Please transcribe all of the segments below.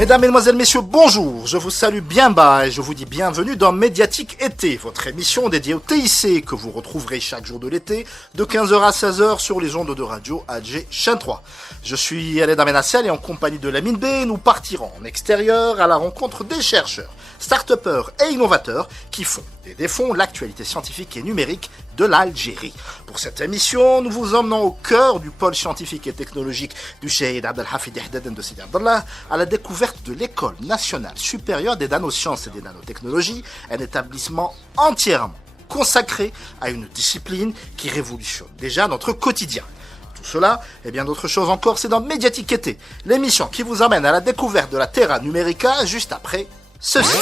Mesdames, Mesdemoiselles, Messieurs, bonjour. Je vous salue bien bas et je vous dis bienvenue dans Médiatique Été, votre émission dédiée au TIC que vous retrouverez chaque jour de l'été de 15h à 16h sur les ondes de radio AG Chaîne 3. Je suis Aled Amenassel et en compagnie de Lamine B, nous partirons en extérieur à la rencontre des chercheurs, start-upers et innovateurs qui font et défont l'actualité scientifique et numérique de l'Algérie. Pour cette émission, nous vous emmenons au cœur du pôle scientifique et technologique du Cheikh Abdelhafid Ihdaden de Sidi Abdallah à la découverte de l'École nationale supérieure des nanosciences et des nanotechnologies, un établissement entièrement consacré à une discipline qui révolutionne déjà notre quotidien. Tout cela et bien d'autres choses encore, c'est dans Médiatique Été, l'émission qui vous emmène à la découverte de la Terra Numérica juste après ceci.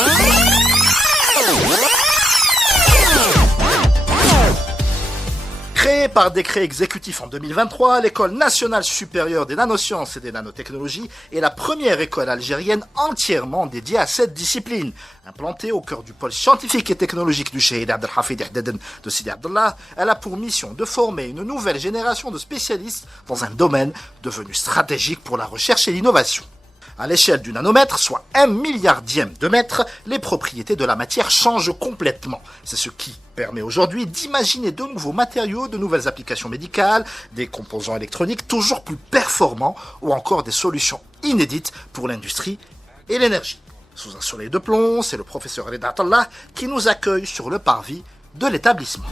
Créée par décret exécutif en 2023, l'École nationale supérieure des nanosciences et des nanotechnologies est la première école algérienne entièrement dédiée à cette discipline. Implantée au cœur du pôle scientifique et technologique du Cheikh Abdelhafid Ihdaden de Sidi Abdallah, elle a pour mission de former une nouvelle génération de spécialistes dans un domaine devenu stratégique pour la recherche et l'innovation. À l'échelle du nanomètre, soit 1 milliardième de mètre, les propriétés de la matière changent complètement. C'est ce qui permet aujourd'hui d'imaginer de nouveaux matériaux, de nouvelles applications médicales, des composants électroniques toujours plus performants ou encore des solutions inédites pour l'industrie et l'énergie. Sous un soleil de plomb, c'est le professeur Reda Atallah qui nous accueille sur le parvis de l'établissement.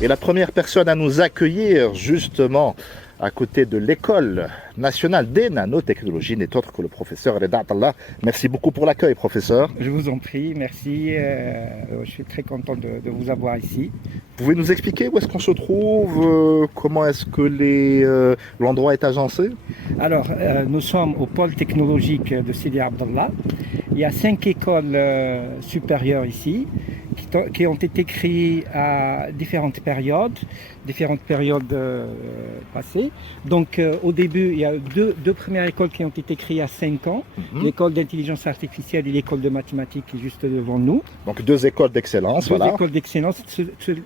Et la première personne à nous accueillir justement à côté de l'École nationale des nanotechnologies n'est autre que le professeur Reda Atallah. Merci beaucoup pour l'accueil, professeur. Je vous en prie, merci. Je suis très content de vous avoir ici. Vous pouvez nous expliquer où est-ce qu'on se trouve, comment est-ce que l'endroit est agencé? Alors, nous sommes au pôle technologique de Sidi Abdallah. Il y a 5 écoles supérieures ici qui ont été créées à différentes périodes passées. Donc au début, il y a deux premières écoles qui ont été créées à 5 ans, l'école d'intelligence artificielle et l'école de mathématiques qui est juste devant nous. Donc 2 écoles d'excellence, voilà. 2 écoles d'excellence.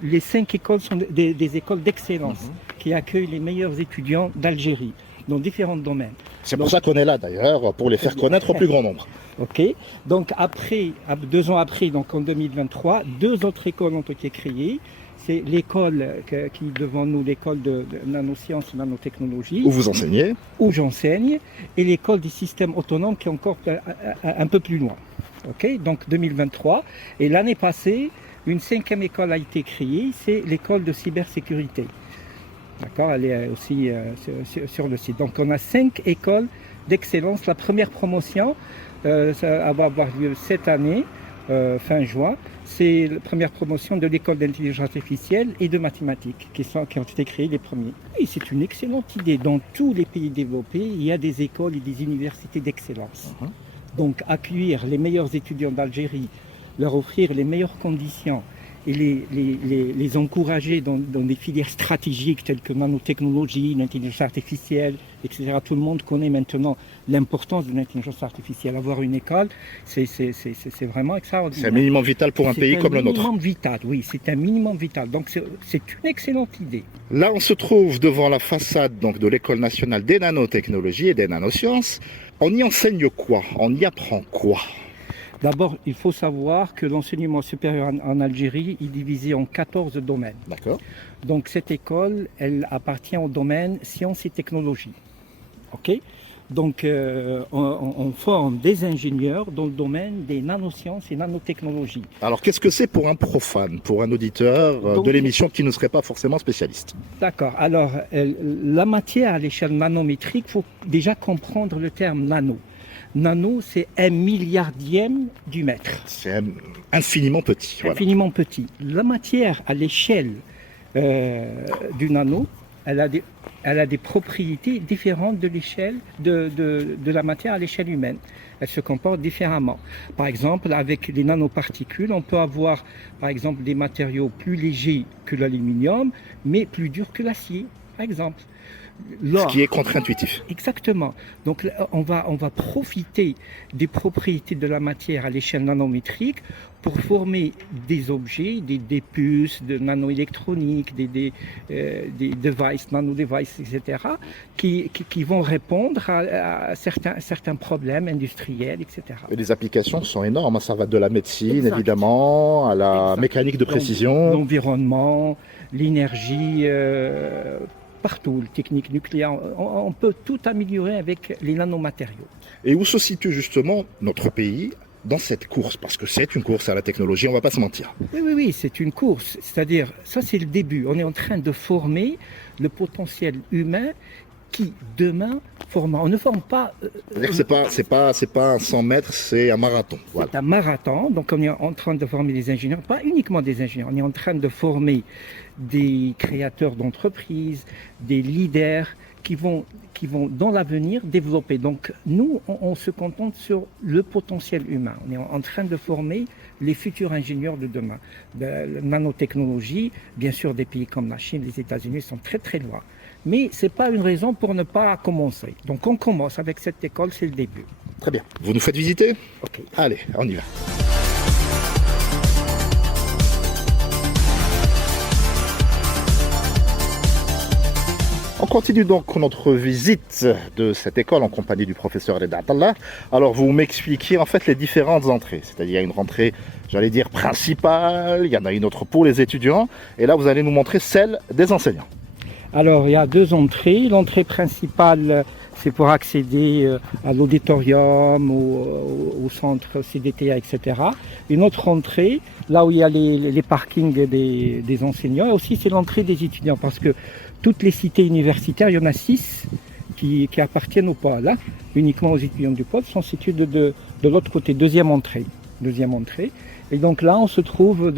Les 5 écoles sont des écoles d'excellence qui accueillent les meilleurs étudiants d'Algérie dans différents domaines. C'est pour ça qu'on est là d'ailleurs, pour les faire connaître au plus grand nombre. Ok, donc après, 2 ans après, donc en 2023, 2 autres écoles ont été créées. C'est l'école qui est devant nous, l'école de nanosciences et nanotechnologie. Où vous enseignez. Où j'enseigne. Et l'école des systèmes autonomes qui est encore un peu plus loin. Ok, donc 2023. Et l'année passée, une 5e école a été créée, c'est l'école de cybersécurité. D'accord, elle est aussi sur le site. Donc on a 5 écoles d'excellence. La première promotion, ça va avoir lieu cette année, fin juin. C'est la première promotion de l'école d'intelligence artificielle et de mathématiques qui ont été créés les premiers. Et c'est une excellente idée. Dans tous les pays développés, il y a des écoles et des universités d'excellence. Donc accueillir les meilleurs étudiants d'Algérie, leur offrir les meilleures conditions et les encourager dans des filières stratégiques telles que nanotechnologie, l'intelligence artificielle, etc. Tout le monde connaît maintenant l'importance de l'intelligence artificielle. Avoir une école, c'est vraiment extraordinaire. C'est un minimum vital pour un pays comme le nôtre. C'est un minimum vital, oui, c'est un minimum vital. Donc c'est une excellente idée. Là, on se trouve devant la façade donc, de l'École nationale des nanotechnologies et des nanosciences. On y enseigne quoi? On y apprend quoi? D'abord, il faut savoir que l'enseignement supérieur en Algérie est divisé en 14 domaines. D'accord. Donc cette école, elle appartient au domaine sciences et technologies. Ok. Donc on forme des ingénieurs dans le domaine des nanosciences et nanotechnologies. Alors qu'est-ce que c'est pour un profane, pour un auditeur de l'émission qui ne serait pas forcément spécialiste? D'accord. Alors la matière à l'échelle nanométrique, il faut déjà comprendre le terme nano. Nano, c'est 1 milliardième du mètre. C'est infiniment petit. Voilà. Infiniment petit. La matière à l'échelle du nano, elle a des propriétés différentes de l'échelle de la matière à l'échelle humaine. Elle se comporte différemment. Par exemple, avec les nanoparticules, on peut avoir, par exemple, des matériaux plus légers que l'aluminium, mais plus durs que l'acier, par exemple. Ce qui est contre-intuitif. Exactement. Donc on va profiter des propriétés de la matière à l'échelle nanométrique pour former des objets, des puces de nanoélectronique, des devices, nano-devices, etc., qui vont répondre à certains problèmes industriels, etc. Et les applications sont énormes. Ça va de la médecine, Exact. évidemment, à la Exact. mécanique de précision. L'environnement, l'énergie, partout, les techniques nucléaires. On peut tout améliorer avec les nanomatériaux. Et où se situe justement notre pays dans cette course? Parce que c'est une course à la technologie, on ne va pas se mentir. Oui, c'est une course. C'est-à-dire, ça c'est le début. On est en train de former le potentiel humain qui, demain, formera. On ne forme pas... C'est-à-dire que c'est pas un 100 mètres, c'est un marathon. Voilà. C'est un marathon, donc on est en train de former des ingénieurs, pas uniquement des ingénieurs, on est en train de former des créateurs d'entreprises, des leaders qui vont dans l'avenir développer. Donc nous, on se contente sur le potentiel humain. On est en train de former les futurs ingénieurs de demain. La nanotechnologie, bien sûr, des pays comme la Chine, les États-Unis sont très très loin. Mais ce n'est pas une raison pour ne pas commencer. Donc on commence avec cette école, c'est le début. Très bien. Vous nous faites visiter? Ok. Allez, on y va. On continue donc notre visite de cette école en compagnie du professeur Reda Atallah. Alors vous m'expliquiez en fait les différentes entrées, c'est-à-dire il y a une rentrée, j'allais dire principale, il y en a une autre pour les étudiants, et là vous allez nous montrer celle des enseignants. Alors il y a deux entrées. L'entrée principale, c'est pour accéder à l'auditorium, au centre CDTA, etc. Une autre entrée, là où il y a les parkings des enseignants, et aussi c'est l'entrée des étudiants, parce que toutes les cités universitaires, il y en a 6 qui appartiennent au pôle, là, uniquement aux étudiants du pôle, sont situés de l'autre côté, deuxième entrée. Et donc là, on se trouve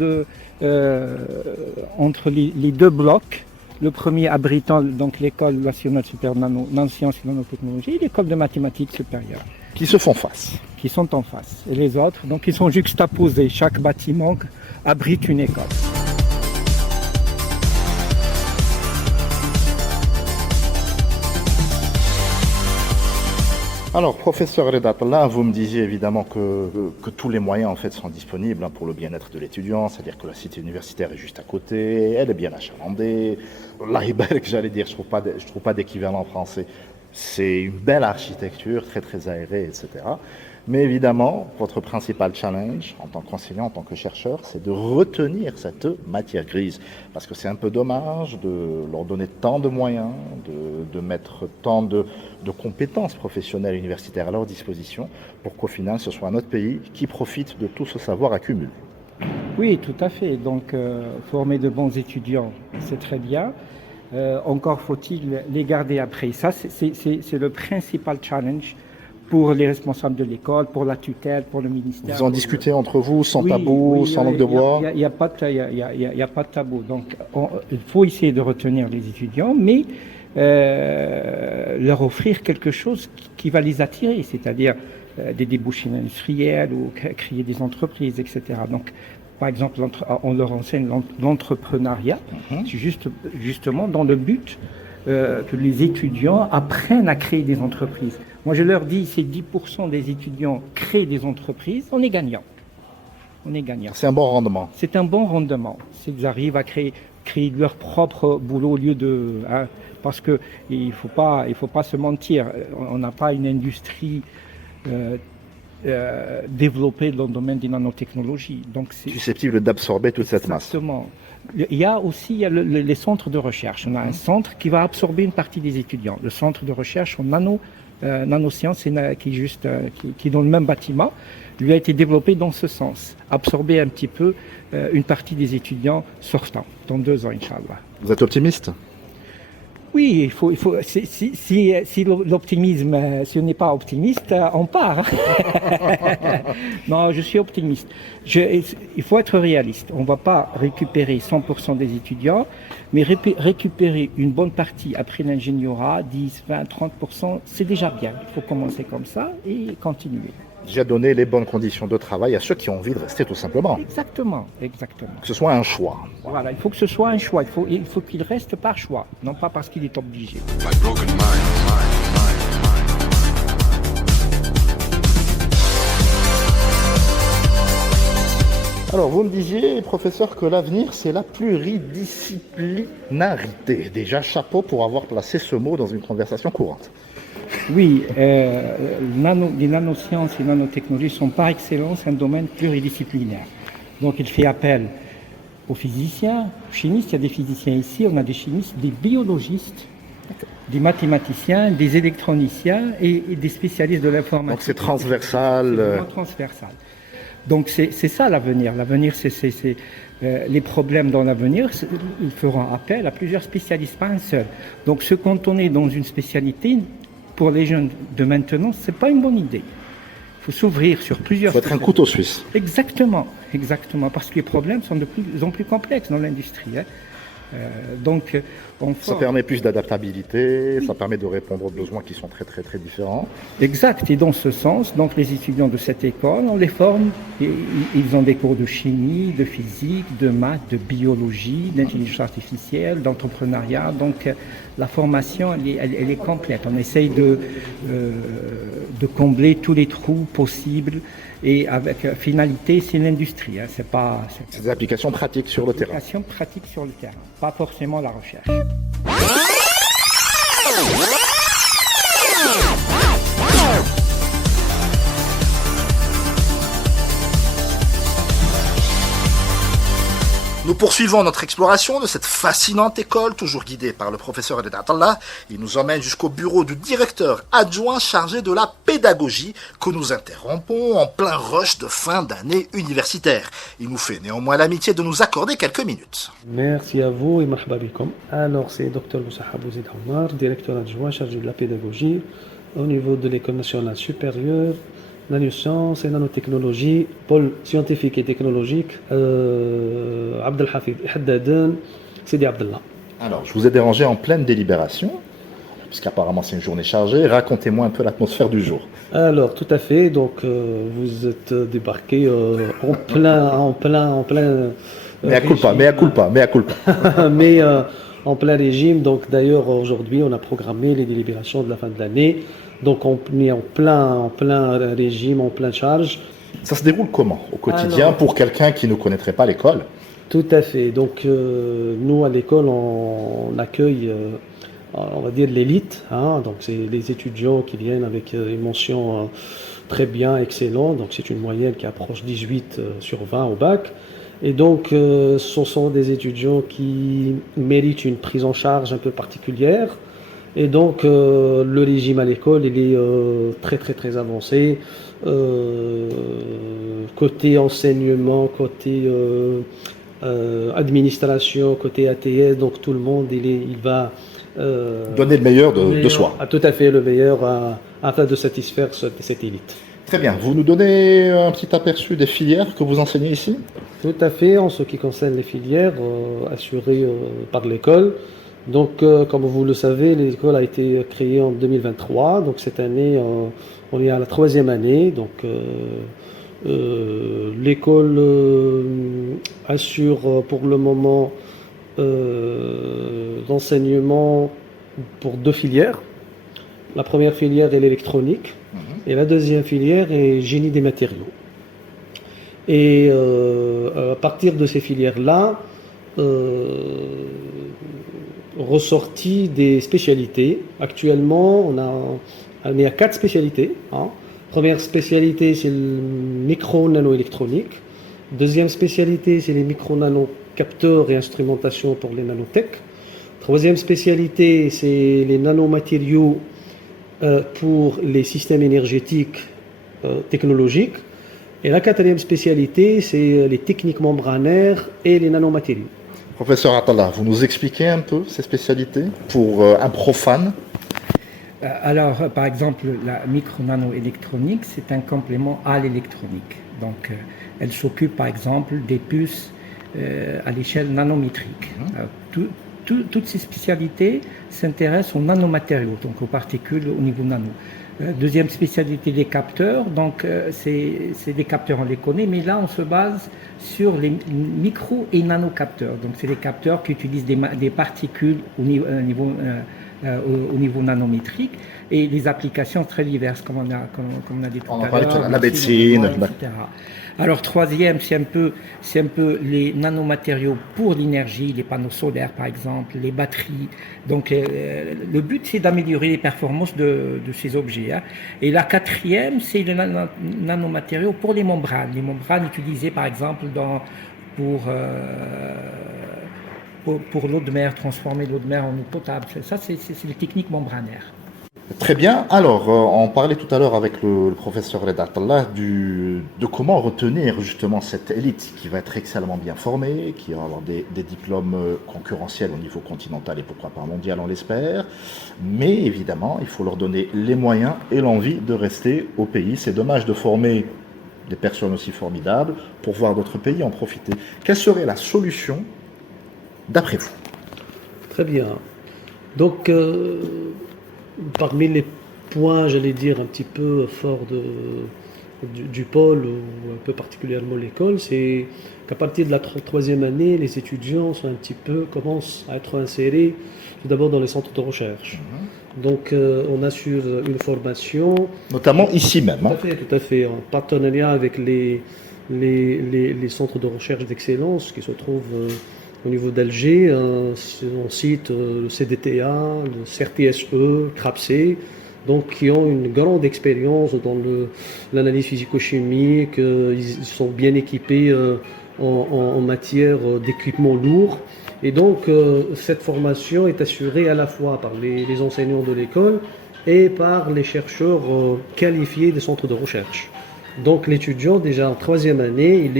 entre les deux blocs. Le premier abritant donc l'école nationale supérieure nanosciences et nanotechnologie et l'école de mathématiques supérieures. Qui se font face. Qui sont en face. Et les autres, donc ils sont juxtaposés. Chaque bâtiment abrite une école. Alors, professeur Reda Atallah, vous me disiez évidemment que tous les moyens en fait sont disponibles pour le bien-être de l'étudiant, c'est-à-dire que la cité universitaire est juste à côté, elle est bien achalandée. L'Aïberg, j'allais dire, je trouve pas d'équivalent en français. C'est une belle architecture, très très aérée, etc. Mais évidemment, votre principal challenge en tant qu'enseignant, en tant que chercheur, c'est de retenir cette matière grise. Parce que c'est un peu dommage de leur donner tant de moyens, de mettre tant de compétences professionnelles et universitaires à leur disposition pour qu'au final, ce soit notre pays qui profite de tout ce savoir accumulé. Oui, tout à fait. Donc, former de bons étudiants, c'est très bien. Encore faut-il les garder après. Ça, c'est le principal challenge pour les responsables de l'école, pour la tutelle, pour le ministère. Vous en discutez entre vous, sans tabou, sans langue de bois? Il n'y a pas de tabou. Donc, il faut essayer de retenir les étudiants, mais leur offrir quelque chose qui va les attirer, c'est-à-dire des débouchés industriels ou créer des entreprises, etc. Donc, par exemple, on leur enseigne l'entrepreneuriat, justement dans le but que les étudiants apprennent à créer des entreprises. Moi, je leur dis, si 10% des étudiants créent des entreprises, on est gagnant. C'est un bon rendement. C'est un bon rendement. S'ils arrivent à créer leur propre boulot au lieu de... parce que il faut pas se mentir. On n'a pas une industrie développée dans le domaine des nanotechnologies. Donc c'est susceptible d'absorber toute cette masse. Exactement. Il y a aussi les centres de recherche. On a un centre qui va absorber une partie des étudiants. Le centre de recherche en nanosciences, qui est dans le même bâtiment, lui a été développé dans ce sens. Absorber un petit peu une partie des étudiants sortants dans 2 ans, Inch'Allah. Vous êtes optimiste? Oui, il faut. Si l'optimisme, si on n'est pas optimiste, on part. Non, je suis optimiste. Il faut être réaliste. On ne va pas récupérer 100% des étudiants, mais récupérer une bonne partie après l'ingénierat, 10, 20, 30%, c'est déjà bien. Il faut commencer comme ça et continuer. Déjà donner les bonnes conditions de travail à ceux qui ont envie de rester tout simplement. Exactement, exactement. Que ce soit un choix. Voilà, il faut que ce soit un choix. Il faut qu'il reste par choix, non pas parce qu'il est obligé. Alors, vous me disiez, professeur, que l'avenir, c'est la pluridisciplinarité. Déjà, chapeau pour avoir placé ce mot dans une conversation courante. Oui, les nanosciences et les nanotechnologies sont par excellence un domaine pluridisciplinaire. Donc, il fait appel aux physiciens, aux chimistes. Il y a des physiciens ici, on a des chimistes, des biologistes, des mathématiciens, des électroniciens et des spécialistes de l'informatique. Donc, c'est transversal. C'est vraiment transversal. Donc c'est ça l'avenir. L'avenir, c'est les problèmes dans l'avenir, ils feront appel à plusieurs spécialistes, pas un seul. Donc se cantonner dans une spécialité, pour les jeunes de maintenant, c'est pas une bonne idée. Il faut s'ouvrir sur plusieurs. Il faut être un couteau suisse. Exactement, exactement, parce que les problèmes sont de plus en plus complexes dans l'industrie. Donc, ça permet plus d'adaptabilité, ça permet de répondre aux besoins qui sont très très très différents. Exact, et dans ce sens, donc les étudiants de cette école, on les forme, ils ont des cours de chimie, de physique, de maths, de biologie, d'intelligence artificielle, d'entrepreneuriat. Donc la formation, elle est complète. On essaye de combler tous les trous possibles. Et avec finalité, c'est l'industrie. C'est des applications pratiques sur le terrain. Des applications pratiques sur le terrain, pas forcément la recherche. Nous poursuivons notre exploration de cette fascinante école, toujours guidée par le professeur Reda Atallah. Il nous emmène jusqu'au bureau du directeur adjoint chargé de la pédagogie que nous interrompons en plein rush de fin d'année universitaire. Il nous fait néanmoins l'amitié de nous accorder quelques minutes. Merci à vous et marhaba bikom. Alors c'est Dr Moussa Abouzid Omar, directeur adjoint chargé de la pédagogie au niveau de l'École nationale supérieure nanosciences et nanotechnologie, pôle scientifique et technologique, Abdelhafid Haddaden, Sidi Abdallah. Alors, je vous ai dérangé en pleine délibération, puisqu'apparemment c'est une journée chargée. Racontez-moi un peu l'atmosphère du jour. Alors, tout à fait. Donc, vous êtes débarqué en plein. Mais à culpa. Mais en plein régime. Donc, d'ailleurs, aujourd'hui, on a programmé les délibérations de la fin de l'année. Donc on est en plein régime, en pleine charge. Ça se déroule comment au quotidien pour quelqu'un qui ne connaîtrait pas l'école? Tout à fait. Donc nous à l'école on accueille, on va dire l'élite. Donc c'est les étudiants qui viennent avec une mention très bien, excellent. Donc c'est une moyenne qui approche 18 sur 20 au bac. Et donc ce sont des étudiants qui méritent une prise en charge un peu particulière. Et donc, le régime à l'école, il est très, très, très avancé. Côté enseignement, côté administration, côté ATS, donc tout le monde, il va... donner le meilleur de soi. Tout à fait, le meilleur afin de satisfaire cette élite. Très bien. Vous nous donnez un petit aperçu des filières que vous enseignez ici? Tout à fait, en ce qui concerne les filières assurées par l'école. Donc, comme vous le savez, l'école a été créée en 2023. Donc, cette année, on est à la 3e année. Donc, l'école assure pour le moment l'enseignement pour 2 filières. La première filière est l'électronique et la deuxième filière est génie des matériaux. Et à partir de ces filières-là, ressorti des spécialités. Actuellement, on est à 4 spécialités. Première spécialité, c'est le micro-nano-électronique. Deuxième spécialité, c'est les micro-nano-capteurs et instrumentation pour les nanotech. Troisième spécialité, c'est les nanomatériaux pour les systèmes énergétiques technologiques. Et la 4e spécialité, c'est les techniques membranaires et les nanomatériaux. Professeur Atallah, vous nous expliquez un peu ces spécialités pour un profane? Alors, par exemple, la micro-nano-électronique, c'est un complément à l'électronique. Donc, elle s'occupe, par exemple, des puces à l'échelle nanométrique. Toutes ces spécialités s'intéressent aux nanomatériaux, donc aux particules au niveau nano. Deuxième spécialité, les capteurs. Donc, c'est des capteurs, on les connaît, mais là, on se base sur les micro et nanocapteurs. Donc, c'est les capteurs qui utilisent des particules au niveau nanométrique et les applications très diverses, comme on a dit tout à l'heure. La médecine, etc. Alors, troisième, c'est un peu les nanomatériaux pour l'énergie, les panneaux solaires, par exemple, les batteries. Donc, le but, c'est d'améliorer les performances de ces objets. Hein. Et la quatrième, c'est les nanomatériaux pour les membranes. Les membranes utilisées, par exemple, pour l'eau de mer, transformer l'eau de mer en eau potable. Ça, c'est les techniques membranaires. Très bien. Alors, on parlait tout à l'heure avec le professeur Reda Atallah de comment retenir justement cette élite qui va être excellemment bien formée, qui va avoir des diplômes concurrentiels au niveau continental et pourquoi pas mondial, on l'espère. Mais évidemment, il faut leur donner les moyens et l'envie de rester au pays. C'est dommage de former des personnes aussi formidables pour voir d'autres pays en profiter. Quelle serait la solution d'après vous? Très bien. Donc, parmi les points, j'allais dire, un petit peu forts du pôle, ou un peu particulièrement l'école, c'est qu'à partir de la troisième année, les étudiants commencent à être insérés tout d'abord dans les centres de recherche. Donc, on assure une formation. Notamment ici même. Tout à fait, en partenariat avec les centres de recherche d'excellence qui se trouvent au niveau d'Alger. On cite le CDTA, le CRTSE, CRAPC, donc qui ont une grande expérience dans l'analyse physico-chimique. Ils sont bien équipés en matière d'équipements lourds. Et donc, cette formation est assurée à la fois par les enseignants de l'école et par les chercheurs qualifiés des centres de recherche. Donc, l'étudiant, déjà en troisième année,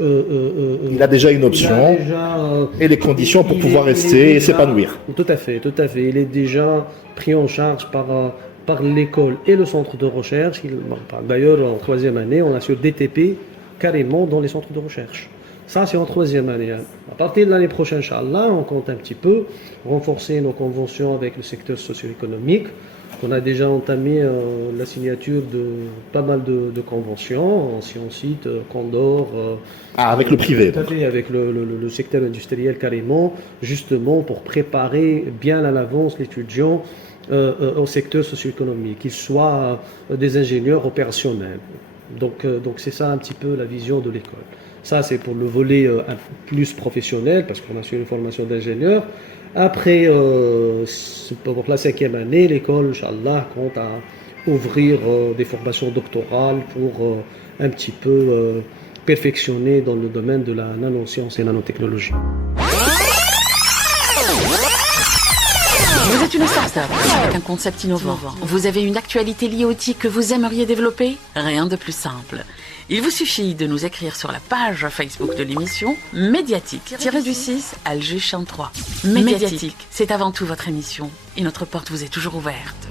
il a déjà une option et les conditions pour pouvoir rester et s'épanouir. Tout à fait. Il est déjà pris en charge par l'école et le centre de recherche. D'ailleurs, en troisième année, on assure DTP carrément dans les centres de recherche. Ça, c'est en troisième année. À partir de l'année prochaine, Inch'Allah, on compte un petit peu renforcer nos conventions avec le secteur socio-économique. On a déjà entamé la signature de pas mal de conventions, si on cite Condor. Avec le privé. Tout à fait, avec le secteur industriel carrément, justement pour préparer bien à l'avance l'étudiant au secteur socio-économique, qu'il soit des ingénieurs opérationnels. Donc c'est ça un petit peu la vision de l'école. Ça, c'est pour le volet plus professionnel, parce qu'on a sur une formation d'ingénieur. Après, pour la cinquième année, l'école, Inch'Allah, compte à ouvrir des formations doctorales pour un petit peu perfectionner dans le domaine de la nanoscience et nanotechnologie. Vous êtes une start-up avec un concept innovant. Vous avez une actualité liée au TIC que vous aimeriez développer? Rien de plus simple. Il vous suffit de nous écrire sur la page Facebook de l'émission Médiatique-du-6 Alger Champ 3. Médiatique, c'est avant tout votre émission et notre porte vous est toujours ouverte.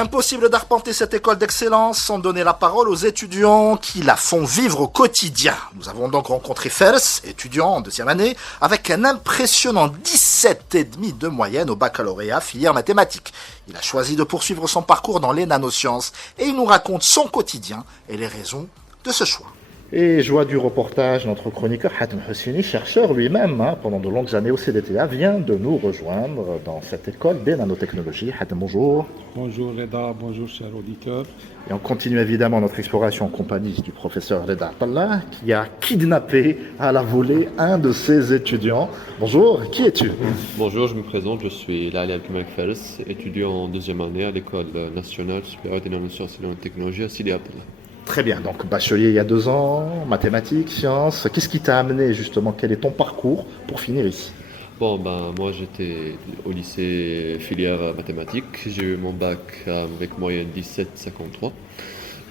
Impossible d'arpenter cette école d'excellence sans donner la parole aux étudiants qui la font vivre au quotidien. Nous avons donc rencontré Fers, étudiant en deuxième année, avec un impressionnant 17,5 de moyenne au baccalauréat filière mathématiques. Il a choisi de poursuivre son parcours dans les nanosciences et il nous raconte son quotidien et les raisons de ce choix. Et joie du reportage, notre chroniqueur Hatem Hosseini, chercheur lui-même, pendant de longues années au CDTA, vient de nous rejoindre dans cette école des nanotechnologies. Hatem, bonjour. Bonjour Reda, bonjour chers auditeurs. Et on continue évidemment notre exploration en compagnie du professeur Reda Atallah, qui a kidnappé à la volée un de ses étudiants. Bonjour, qui es-tu? Bonjour, je me présente, je suis Lali Abdelmak Fels, étudiant en deuxième année à l'École nationale supérieure des nanosciences et nanotechnologies à Sidi Abdellah. Très bien, donc bachelier il y a 2 ans, mathématiques, sciences. Qu'est-ce qui t'a amené justement? Quel est ton parcours pour finir ici? Moi j'étais au lycée filière mathématiques. J'ai eu mon bac avec moyenne 17,53.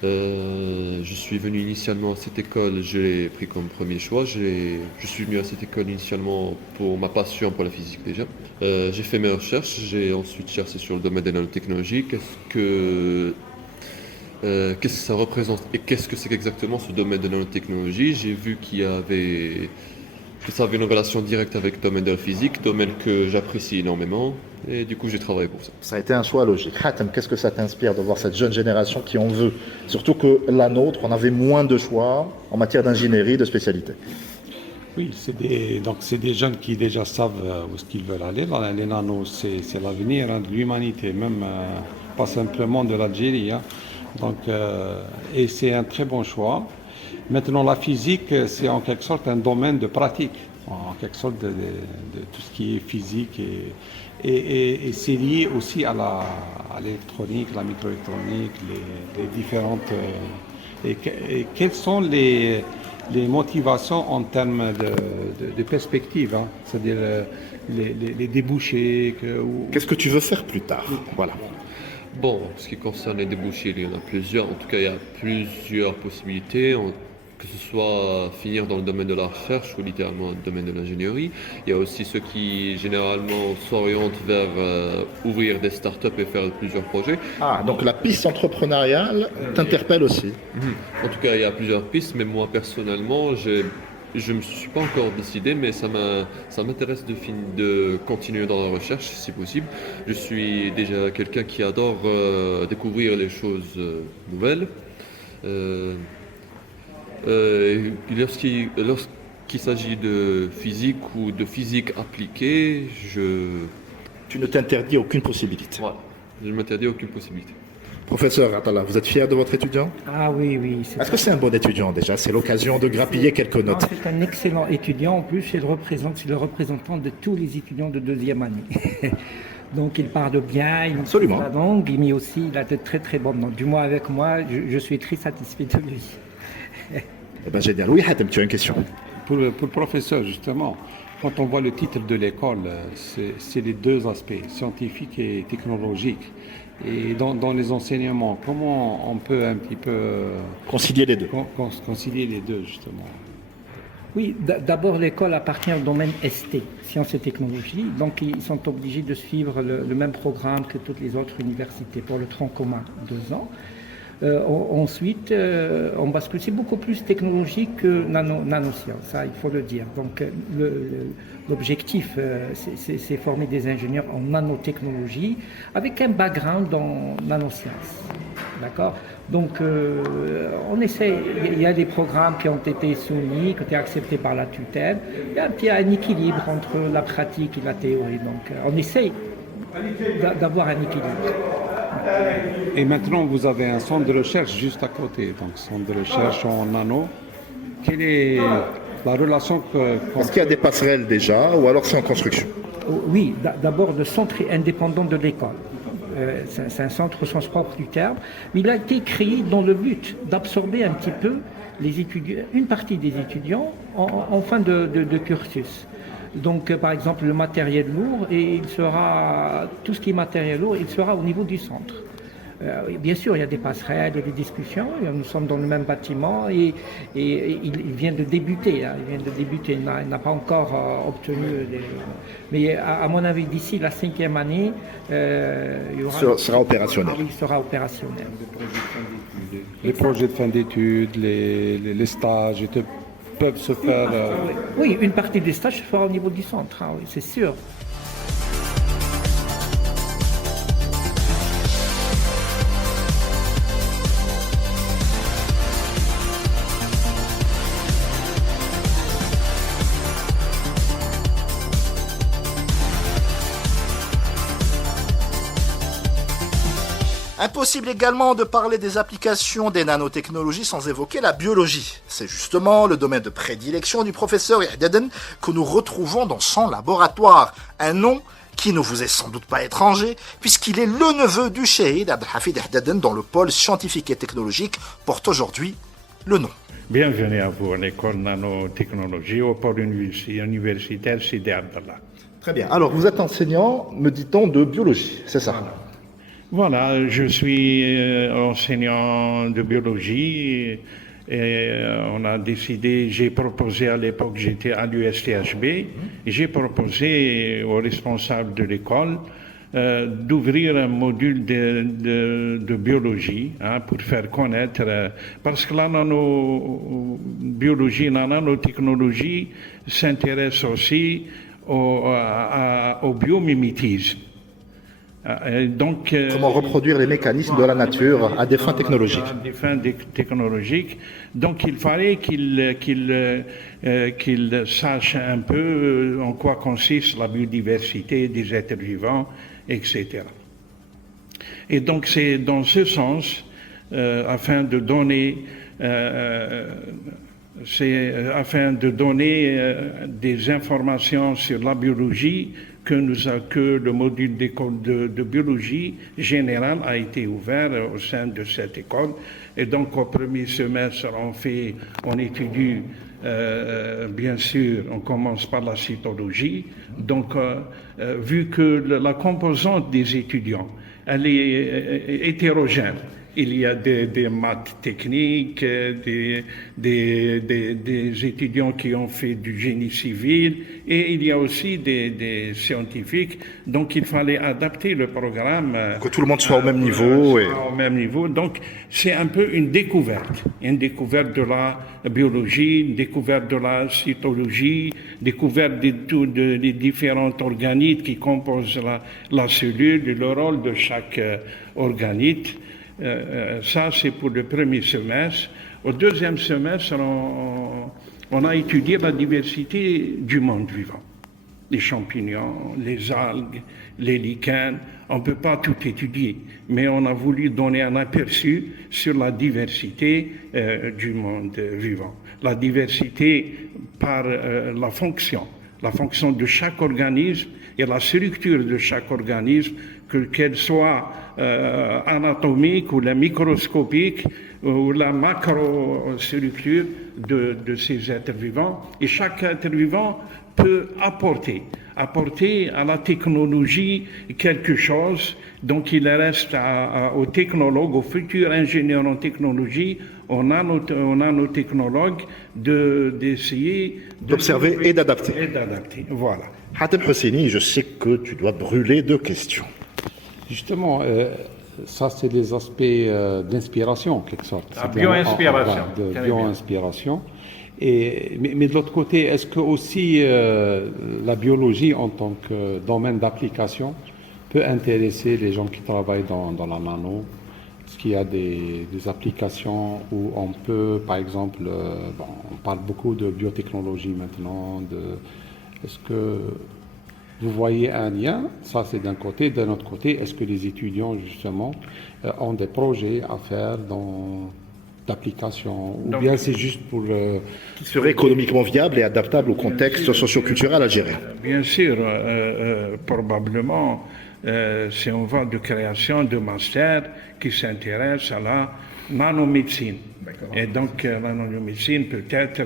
Je suis venu initialement à cette école, je l'ai pris comme premier choix. Je suis venu à cette école initialement pour ma passion pour la physique déjà. J'ai fait mes recherches, j'ai ensuite cherché sur le domaine des nanotechnologies, qu'est-ce que ça représente et qu'est-ce que c'est exactement ce domaine de nanotechnologie. J'ai vu que ça avait une relation directe avec le domaine de la physique, domaine que j'apprécie énormément, et du coup j'ai travaillé pour ça. Ça a été un choix logique. Hatem, qu'est-ce que ça t'inspire de voir cette jeune génération qui en veut? Surtout que la nôtre, on avait moins de choix en matière d'ingénierie, de spécialité. Oui, c'est des jeunes qui déjà savent où est-ce qu'ils veulent aller. Les nanos, c'est l'avenir de l'humanité, même pas simplement de l'Algérie. Et c'est un très bon choix. Maintenant, la physique, c'est en quelque sorte un domaine de pratique, en quelque sorte de tout ce qui est physique et c'est lié aussi à l'électronique, la microélectronique, les différentes... et quelles sont les motivations en termes de perspective, c'est-à-dire les débouchés. Qu'est-ce que tu veux faire plus tard? Voilà. Bon, en ce qui concerne les débouchés, il y en a plusieurs. En tout cas, il y a plusieurs possibilités, que ce soit finir dans le domaine de la recherche ou littéralement dans le domaine de l'ingénierie. Il y a aussi ceux qui généralement s'orientent vers ouvrir des startups et faire plusieurs projets. Ah, donc la piste entrepreneuriale t'interpelle aussi. En tout cas, il y a plusieurs pistes, mais moi personnellement, je ne me suis pas encore décidé, mais ça m'intéresse de continuer dans la recherche si possible. Je suis déjà quelqu'un qui adore découvrir les choses nouvelles. Lorsqu'il s'agit de physique ou de physique appliquée, Tu ne t'interdis aucune possibilité. voilà, je ne m'interdis aucune possibilité. Professeur Atala, vous êtes fier de votre étudiant? Ah oui. Est-ce que c'est un bon étudiant déjà? C'est l'occasion de grappiller quelques Non, notes. c'est un excellent étudiant. En plus, c'est le représentant de tous les étudiants de deuxième année. Donc, il parle bien, il Absolument. maîtrise la langue, mais aussi il a de très très bonnes notes. Du moins, avec moi, je suis très satisfait de lui. Eh ben, génial. Oui, Hatem, tu as une question. Pour le professeur, justement, quand on voit le titre de l'école, c'est les deux aspects, scientifique et technologique. Et dans les enseignements, comment on peut un petit peu Concilier les deux. concilier les deux, justement? Oui, d'abord l'école appartient au domaine ST, sciences et technologies, donc ils sont obligés de suivre le même programme que toutes les autres universités pour le tronc commun, 2 ans. Ensuite, on bascule, c'est beaucoup plus technologique que nanosciences, ça il faut le dire. Donc l'objectif, c'est former des ingénieurs en nanotechnologie avec un background en nanosciences. D'accord? Donc on essaie, il y a des programmes qui ont été soumis, qui ont été acceptés par la tutelle. Il y a un équilibre entre la pratique et la théorie. Donc on essaie d'avoir un équilibre. Et maintenant, vous avez un centre de recherche juste à côté, donc centre de recherche en nano. Quelle est la relation Est-ce qu'il y a des passerelles déjà ou alors c'est en construction? Oui, d'abord le centre est indépendant de l'école. C'est un centre au sens propre du terme, mais il a été créé dans le but d'absorber un petit peu les étudiants, une partie des étudiants en fin de cursus. Donc, par exemple, le matériel lourd, tout ce qui est matériel lourd, il sera au niveau du centre. Bien sûr, il y a des passerelles, il y a des discussions. Nous sommes dans le même bâtiment et il vient de débuter. Il n'a pas encore obtenu. Mais à mon avis, d'ici la 5e année, il y aura. Sera opérationnel. Ah oui, il sera opérationnel. Les projets de fin d'études, les stages peuvent se faire. Oui, une partie des stages se fera au niveau du centre, oui, c'est sûr. Impossible également de parler des applications des nanotechnologies sans évoquer la biologie. C'est justement le domaine de prédilection du professeur Ihdaden que nous retrouvons dans son laboratoire. Un nom qui ne vous est sans doute pas étranger, puisqu'il est le neveu du Cheikh Abdelhafid Ihdaden dont le pôle scientifique et technologique porte aujourd'hui le nom. Bienvenue à vous à l'école nanotechnologie au pôle universitaire Sidi Abdallah. Très bien. Alors, vous êtes enseignant, me dit-on, de biologie, c'est ça? Voilà, je suis enseignant de biologie et on a décidé, j'ai proposé à l'époque, j'étais à l'USTHB, et j'ai proposé aux responsables de l'école d'ouvrir un module de biologie pour faire connaître, parce que la nanobiologie, la nanotechnologie s'intéresse aussi au biomimétisme. Donc, Comment reproduire les mécanismes de la nature à des fins technologiques. À des fins technologiques. Donc il fallait qu'il sache un peu en quoi consiste la biodiversité des êtres vivants, etc. Et donc c'est dans ce sens, afin de donner des informations sur la biologie, que le module d'école de biologie générale a été ouvert au sein de cette école. Et donc au premier semestre, on étudie, bien sûr, on commence par la cytologie. Donc vu que la composante des étudiants, elle est hétérogène. Il y a des maths techniques, des étudiants qui ont fait du génie civil, et il y a aussi des scientifiques. Donc il fallait adapter le programme. Que tout le monde soit au même niveau. Au même niveau. Donc c'est un peu une découverte de la biologie, une découverte de la cytologie, découverte des différents organites qui composent la cellule, le rôle de chaque organite. Ça, c'est pour le premier semestre. Au deuxième semestre, on a étudié la diversité du monde vivant. Les champignons, les algues, les lichens. On ne peut pas tout étudier, mais on a voulu donner un aperçu sur la diversité du monde vivant. La diversité par la fonction de chaque organisme et la structure de chaque organisme, qu'elle soit anatomique ou la microscopique ou la macrostructure de ces êtres vivants. Et chaque être vivant peut apporter à la technologie quelque chose. Donc il reste aux technologues, aux futurs ingénieurs en technologie, aux nanotechnologues d'essayer d'observer et d'adapter. Voilà. Hatem Hosseini, je sais que tu dois brûler de questions. Justement, ça c'est des aspects d'inspiration en quelque sorte. La bio-inspiration. De bio-inspiration. Mais de l'autre côté, est-ce que aussi la biologie en tant que domaine d'application peut intéresser les gens qui travaillent dans la nano? Est-ce qu'il y a des applications où on peut, par exemple, on parle beaucoup de biotechnologie maintenant, est-ce que vous voyez un lien? Ça c'est d'un côté. D'un autre côté, est-ce que les étudiants justement ont des projets à faire d'application, ou bien c'est juste pour qui serait économiquement viable et adaptable au contexte socio-culturel algérien? Bien sûr, probablement, c'est en voie de création de master qui s'intéresse à la nanomédecine. Et donc la nanomédecine peut-être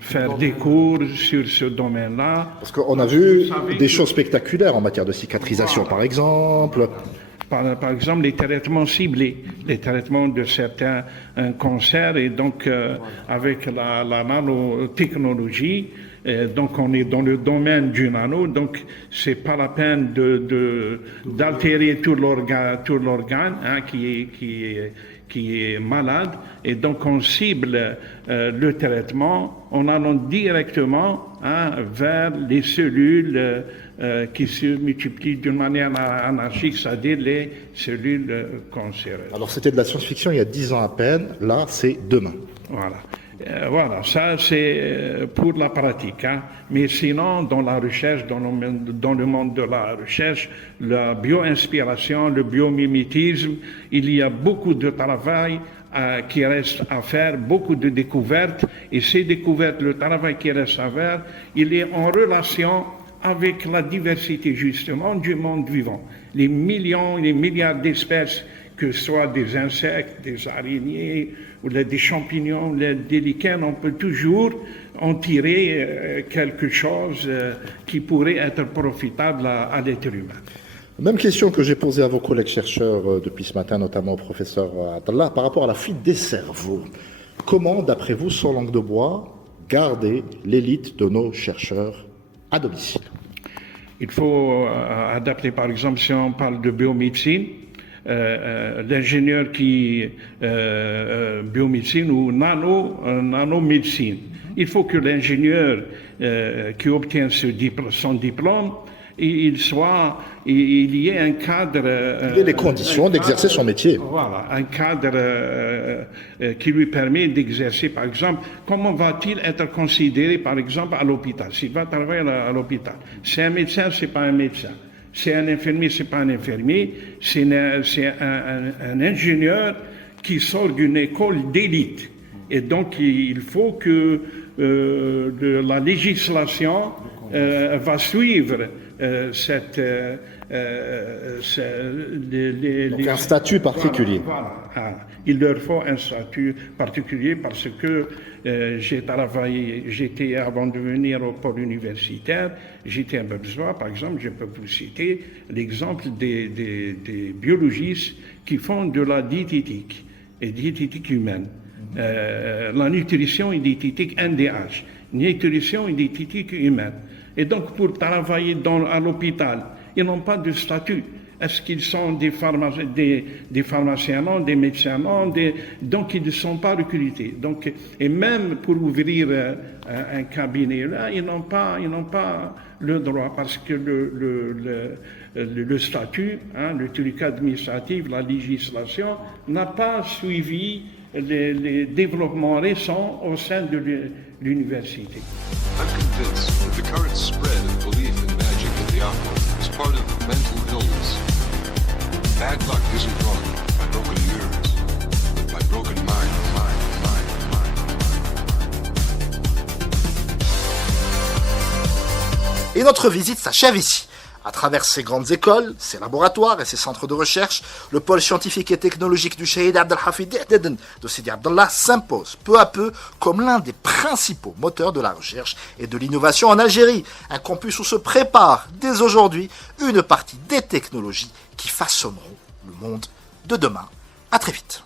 faire des cours sur ce domaine-là. Parce qu'on a vu des choses spectaculaires en matière de cicatrisation, par exemple. Par exemple, les traitements ciblés, les traitements de certains cancers, et donc avec la nanotechnologie, donc on est dans le domaine du nano, donc c'est pas la peine d'altérer tout l'organe qui est malade, et donc on cible le traitement en allant directement vers les cellules qui se multiplient d'une manière anarchique, c'est-à-dire les cellules cancéreuses. Alors c'était de la science-fiction il y a 10 ans à peine, là c'est demain. Voilà, ça c'est pour la pratique. Mais sinon, dans la recherche, dans le monde de la recherche, la bio-inspiration, le biomimétisme, il y a beaucoup de travail qui reste à faire, beaucoup de découvertes. Et ces découvertes, le travail qui reste à faire, il est en relation avec la diversité justement du monde vivant. Les millions, les milliards d'espèces que ce soit des insectes, des araignées, ou des champignons, des lichens, on peut toujours en tirer quelque chose qui pourrait être profitable à l'être humain. Même question que j'ai posée à vos collègues chercheurs depuis ce matin, notamment au professeur Atallah, par rapport à la fuite des cerveaux. Comment, d'après vous, sans langue de bois, garder l'élite de nos chercheurs à domicile? Il faut adapter, par exemple, si on parle de biomédecine, l'ingénieur qui biomédecine ou nanomédecine. Il faut que l'ingénieur qui obtient son diplôme, il y ait un cadre. Il ait les conditions d'exercer son métier. Voilà, un cadre qui lui permet d'exercer, par exemple, comment va-t-il être considéré, par exemple, à l'hôpital? S'il va travailler à l'hôpital, c'est un médecin, c'est pas un médecin. C'est un infirmier, c'est pas un infirmier. C'est un ingénieur qui sort d'une école d'élite. Et donc, il faut que la législation va suivre donc un statut particulier. Voilà. Il leur faut un statut particulier parce que j'étais avant de venir au pôle universitaire, j'étais à Berbzois, par exemple, je peux vous citer l'exemple des biologistes qui font de la diététique et diététique humaine. La nutrition et diététique NDH, nutrition et diététique humaine. Et donc, pour travailler à l'hôpital, ils n'ont pas de statut. Est-ce qu'ils sont des pharmaciens, non, des médecins, non, donc ils ne sont pas recrutés. Donc, et même pour ouvrir un cabinet, là, ils n'ont pas le droit parce que le statut, le truc administratif, la législation n'a pas suivi les développements récents au sein de l'université. I'm convinced that the current spread of belief in magic in the occult is part of mental illness. Bad luck isn't brought by broken nerves, but by broken mind. Et notre visite s'achève ici. À travers ces grandes écoles, ces laboratoires et ces centres de recherche, le pôle scientifique et technologique du Cheikh Abdelhafid Deden de Sidi Abdallah s'impose peu à peu comme l'un des principaux moteurs de la recherche et de l'innovation en Algérie. Un campus où se prépare dès aujourd'hui une partie des technologies qui façonneront le monde de demain. À très vite.